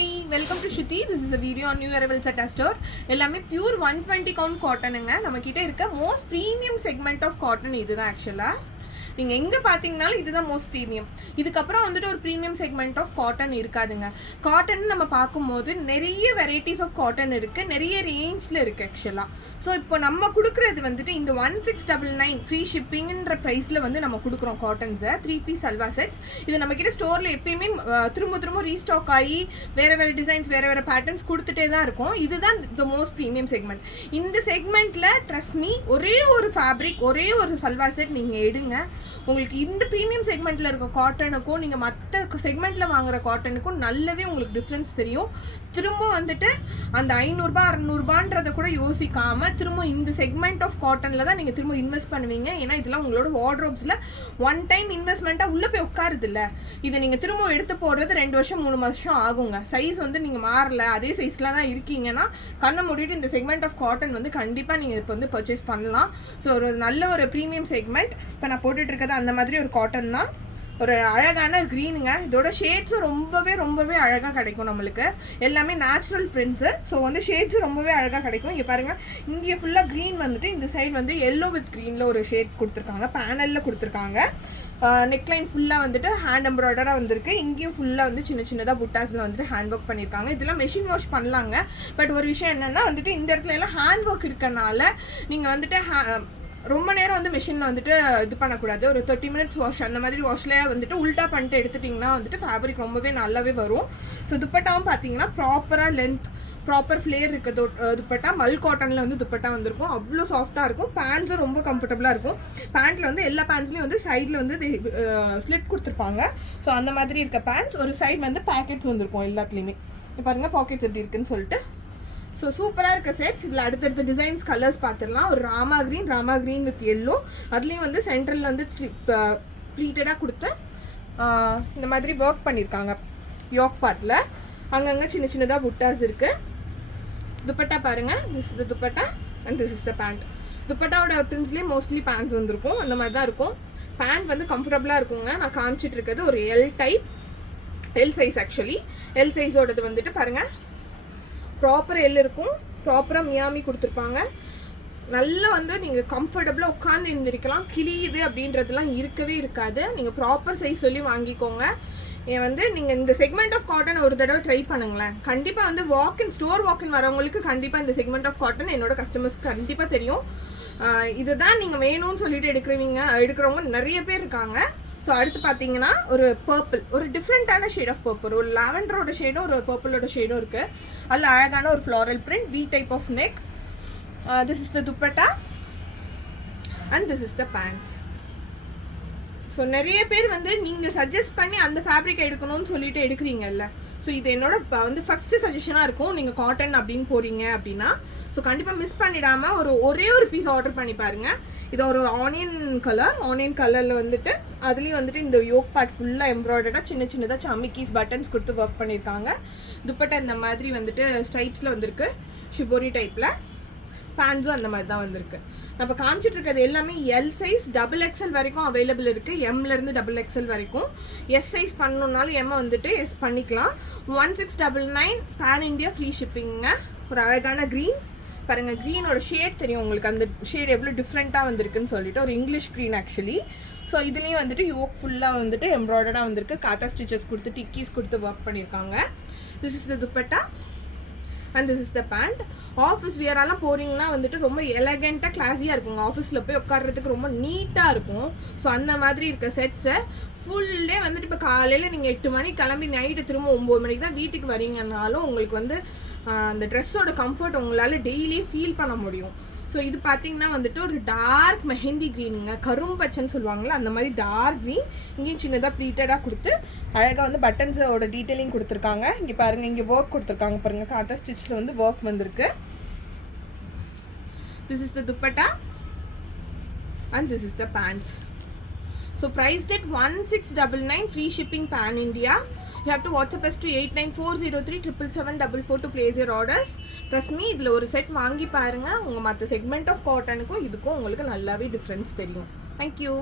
Hi, welcome to Shruti. This is a video on New Arrivals at Astor. எல்லாமே pure 120 count cottonங்க. நம்ம கிட்ட இருக்க most premium segment of cotton இதுதான் actually. நீங்க எங்க பாத்தீங்கனாலும் இதுதான் மோஸ்ட் பிரீமியம். இதுக்கு அப்புறம் வந்துட்டு ஒரு பிரீமியம் செக்மெண்ட் ஆஃப் காட்டன் இருக்காதுங்க. காட்டன் நம்ம பாக்கும்போது நிறைய வெரைட்டிஸ் ஆஃப் காட்டன் இருக்கு, நிறைய ரேஞ்ச்ல இருக்கு ஆக்சுவலா. சோ இப்போ நம்ம கொடுக்கிறது வந்துட்டு இந்த 1699 ஃப்ரீ ஷிப்பிங்ன்ற பிரைஸ்ல வந்து நம்ம கொடுக்குறோம் காட்டன்ஸ் 3 பீஸ் சல்வா செட்ஸ். இது நம்ம கிட்ட ஸ்டோர்ல எப்பயுமே திரும்ப ரீஸ்டாக் ஆகி வேற டிசைன்ஸ் வேற பேட்டர்ன்ஸ் கொடுத்துட்டே தான் இருக்கும். இதுதான் தி மோஸ்ட் பிரீமியம் செக்மெண்ட். இந்த செக்மெண்ட்ல ட்ரஸ்ட் மீ ஒரே ஒரு ஃபேப்ரிக் ஒரே ஒரு சல்வா செட் நீங்க எடுங்க, உங்களுக்கு இந்த ப்ரீமியம் செக்மெண்ட்ல இருக்க காட்டனுக்கும் நீங்க மற்ற செக்மெண்ட்ல வாங்குற காட்டனுக்கும் நல்லாவே உங்களுக்கு டிஃப்ரென்ஸ் தெரியும். திரும்ப வந்துட்டு அந்த 500 600 கூட யோசிக்காம திரும்ப இந்த செக்மெண்ட் ஆஃப் காட்டன்ல தான் நீங்க திரும்ப இன்வெஸ்ட் பண்ணுவீங்க. ஏன்னா இதெல்லாம் உங்களோட வார்ட்ரோப்ஸ்ல ஒன் டைம் இன்வெஸ்ட்மெண்ட்டா உள்ள போய் உட்காருது இல்ல. இதை நீங்க திரும்ப எடுத்து போடுறது 2 வருஷம் 3 வருஷம் ஆகுங்க. சைஸ் வந்து நீங்க மாறல அதே சைஸ்ல தான் இருக்கீங்கன்னா கண்ணை மூடிட்டு இந்த செக்மெண்ட் ஆஃப் காட்டன் வந்து கண்டிப்பா நீங்க இப்போ வந்து பர்ச்சேஸ் பண்ணலாம். ஸோ ஒரு நல்ல ஒரு ப்ரீமியம் செக்மெண்ட். இப்போ நான் போட்டுட்டு இருக்கிறது அந்த மாதிரி ஒரு காட்டன் தான், ஒரு அழகான க்ரீனுங்க. இதோட ஷேட்ஸும் ரொம்பவே அழகாக கிடைக்கும் நம்மளுக்கு. எல்லாமே நேச்சுரல் பிரிண்ட்ஸு. ஸோ வந்து ஷேட்ஸும் ரொம்பவே அழகாக கிடைக்கும். இங்கே பாருங்கள், இங்கே ஃபுல்லாக க்ரீன் வந்துட்டு இந்த சைடு வந்து எல்லோ வித் க்ரீனில் ஒரு ஷேட் கொடுத்துருக்காங்க, பேனலில் கொடுத்துருக்காங்க. நெக்லைன் ஃபுல்லாக வந்துட்டு ஹேண்ட் எம்ப்ராய்டராக வந்திருக்கு. இங்கேயும் ஃபுல்லாக வந்து சின்னதாக புட்டாஸில் வந்துட்டு ஹேண்ட் ஒர்க் பண்ணியிருக்காங்க. இதெல்லாம் மெஷின் வாஷ் பண்ணலாங்க. பட் ஒரு விஷயம் என்னென்னா வந்துட்டு இந்த இடத்துல எல்லாம் ஹேண்ட் ஒர்க் இருக்கனால நீங்கள் வந்துட்டு ரொம்ப நேரம் வந்து மிஷினில் வந்துட்டு இது பண்ணக்கூடாது. ஒரு 30 மினிட்ஸ் வாஷ் அந்த மாதிரி வாஷ்லேயே வந்துட்டு உல்ட்டா பண்ணிட்டு எடுத்துட்டிங்கன்னா வந்துட்டு ஃபேப்ரிக் ரொம்பவே நல்லாவே வரும். ஸோ துப்பட்டாவும் பார்த்தீங்கன்னா ப்ராப்பராக லென்த் ப்ராப்பர் ஃப்ளேர் இருக்க துப்பட்டா மல் காட்டனில் வந்து துப்பட்டா வந்திருக்கும். அவ்வளோ சாஃப்டாக இருக்கும். பேண்ட்ஸும் ரொம்ப கம்ஃபர்டபுளாக இருக்கும். பேண்ட்டில் வந்து எல்லா பேண்ட்ஸ்லேயும் வந்து சைடில் வந்து ஸ்லிட் கொடுத்துருப்பாங்க. ஸோ அந்த மாதிரி இருக்க பேண்ட்ஸ் ஒரு சைடு வந்து பேக்கெட்ஸ் வந்திருக்கும் எல்லாத்துலேயுமே. பாருங்கள் பாக்கெட்ஸ் எப்படி இருக்குன்னு சொல்லிட்டு. ஸோ சூப்பராக இருக்க செட்ஸ். இதில் அடுத்தடுத்த டிசைன்ஸ் கலர்ஸ் பார்த்துடலாம். ஒரு ராமா க்ரீன் வித் எல்லோ, அதுலேயும் வந்து சென்ட்ரலில் வந்து ப்ளீட்டடாக கொடுத்து இந்த மாதிரி ஒர்க் பண்ணியிருக்காங்க. யோக் பார்ட்டில் அங்கங்கே சின்னதாக புட்டாஸ் இருக்குது. துப்பட்டா பாருங்கள், this is the dupatta and this is the pant. துப்பட்டாவோட பிரிண்ட்ஸ்லேயே மோஸ்ட்லி பேண்ட்ஸ் வந்திருக்கும். அந்த மாதிரி தான் இருக்கும். பேண்ட் வந்து கம்ஃபர்டபுளாக இருக்குங்க. நான் காமிச்சிட்டு இருக்கிறது ஒரு எல் சைஸ். ஆக்சுவலி எல் சைஸோடது வந்துட்டு பாருங்கள், ப்ராப்பர் எல் இருக்கும், ப்ராப்பராக மியாமி கொடுத்துருப்பாங்க. நல்லா வந்து நீங்கள் கம்ஃபர்டபுளாக உட்காந்து எழுந்திரிக்கலாம். கிளியுது அப்படின்றதுலாம் இருக்கவே இருக்காது. நீங்கள் ப்ராப்பர் சைஸ் சொல்லி வாங்கிக்கோங்க. வந்து நீங்கள் இந்த செக்மெண்ட் ஆஃப் காட்டன் ஒரு தடவை ட்ரை பண்ணுங்களேன். கண்டிப்பாக வந்து ஸ்டோர் வாக்கின் வரவங்களுக்கு கண்டிப்பாக இந்த செக்மெண்ட் ஆஃப் காட்டன் என்னோட கஸ்டமர்ஸ்க்கு கண்டிப்பாக தெரியும். இதுதான் நீங்கள் வேணும்னு சொல்லிட்டு எடுக்கிறவங்க நிறைய பேர் இருக்காங்க. ஸோ அடுத்து பார்த்தீங்கன்னா ஒரு பர்பிள், ஒரு டிஃப்ரெண்ட்டான ஷேட் ஆஃப் பர்பிள், ஒரு லாவெண்டரோட ஷேடும் ஒரு பர்பிளோட ஷேடும் இருக்குது. அதில் அழகான ஒரு floral print, V type of neck. This is the dupatta and this is the pants. So நிறைய பேர் வந்து நீங்கள் சஜஸ்ட் பண்ணி அந்த ஃபேப்ரிக் எடுக்கணும்னு சொல்லிட்டு எடுக்கிறீங்கல்ல. ஸோ இது என்னோட வந்து ஃபஸ்ட்டு சஜஷனாக இருக்கும். நீங்கள் காட்டன் அப்படின்னு போகிறீங்க அப்படின்னா ஸோ கண்டிப்பாக மிஸ் பண்ணிடாமல் ஒரே ஒரு பீஸ் ஆர்டர் பண்ணி பாருங்கள். இது ஒரு ஆனியன் கலரில் வந்துட்டு அதுலேயும் வந்துட்டு இந்த யோக் பார்ட் ஃபுல்லாக எம்ப்ராய்டராக சின்னதாக சமிக்கீஸ் பட்டன்ஸ் கொடுத்து ஒர்க் பண்ணியிருக்காங்க. துப்பட்டா இந்த மாதிரி வந்துட்டு ஸ்ட்ரைப்ஸில் வந்திருக்கு, ஷிபோரி டைப்பில். பேண்ட்ஸும் அந்த மாதிரி தான் வந்திருக்கு. நம்ம காமிச்சிட்டு இருக்கிறது எல்லாமே எல் சைஸ், XXL வரைக்கும் அவைலபிள் இருக்குது. எம்லேருந்து XXL வரைக்கும். எஸ் சைஸ் பண்ணணுன்னாலும் எம் வந்துட்டு எஸ் பண்ணிக்கலாம். 1699 பேன் இண்டியா ஃப்ரீ ஷிப்பிங்க. ஒரு அழகான க்ரீன் பாருங்கள், க்ரீனோட ஷேட் தெரியும் உங்களுக்கு, அந்த ஷேட் எவ்வளோ டிஃப்ரெண்ட்டாக வந்திருக்குன்னு சொல்லிட்டு. ஒரு இங்கிலீஷ் க்ரீன் ஆக்சுவலி. ஸோ இதுலேயும் வந்துட்டு யோக் ஃபுல்லாக வந்துட்டு எம்ப்ராய்டராக வந்திருக்கு. காட்டா ஸ்டிச்சஸ் கொடுத்து டிக்கீஸ் கொடுத்து ஒர்க் பண்ணியிருக்காங்க. This is the dupatta and this is the pant. Office வியரெல்லாம் போகிறீங்கன்னா வந்துட்டு ரொம்ப எலகெண்ட்டாக கிளாஸியாக இருக்குங்க. ஆஃபீஸில் போய் உட்கார்றதுக்கு ரொம்ப நீட்டாக இருக்கும். ஸோ அந்த மாதிரி இருக்க செட்ஸை ஃபுல் டே வந்துட்டு இப்போ காலையில் நீங்கள் 8 மணிக்கு கிளம்பி நைட்டு திரும்ப 9 மணிக்கு தான் வீட்டுக்கு வரீங்கன்னாலும் உங்களுக்கு வந்து அந்த ட்ரெஸ்ஸோட கம்ஃபர்ட் உங்களால் டெய்லியே ஃபீல் பண்ண முடியும். ஸோ இது பார்த்தீங்கன்னா வந்துட்டு ஒரு டார்க் மெஹந்தி க்ரீனுங்க, கரும்பச்சன்னு சொல்லுவாங்களே அந்த மாதிரி டார்க் க்ரீன். இங்கேயும் சின்னதாக ப்ளீட்டடாக கொடுத்து அழகாக வந்து பட்டன்ஸோட டீட்டெயிலிங் கொடுத்துருக்காங்க. இங்கே பாருங்கள், இங்கே ஒர்க் கொடுத்துருக்காங்க பாருங்கள், காத்தா ஸ்டிச்சில் வந்து ஒர்க் வந்திருக்கு. This is the dupatta and this is the pants. So priced at 1699 free shipping pan India. You have to WhatsApp us to 8940377744 to place your orders. Trust me, இதில் ஒரு செட் வாங்கி பாருங்கள். உங்கள் மற்ற செக்மெண்ட் ஆஃப் காட்டனுக்கும் இதுக்கும் உங்களுக்கு நல்லாவே டிஃப்ரென்ஸ் தெரியும். Thank you.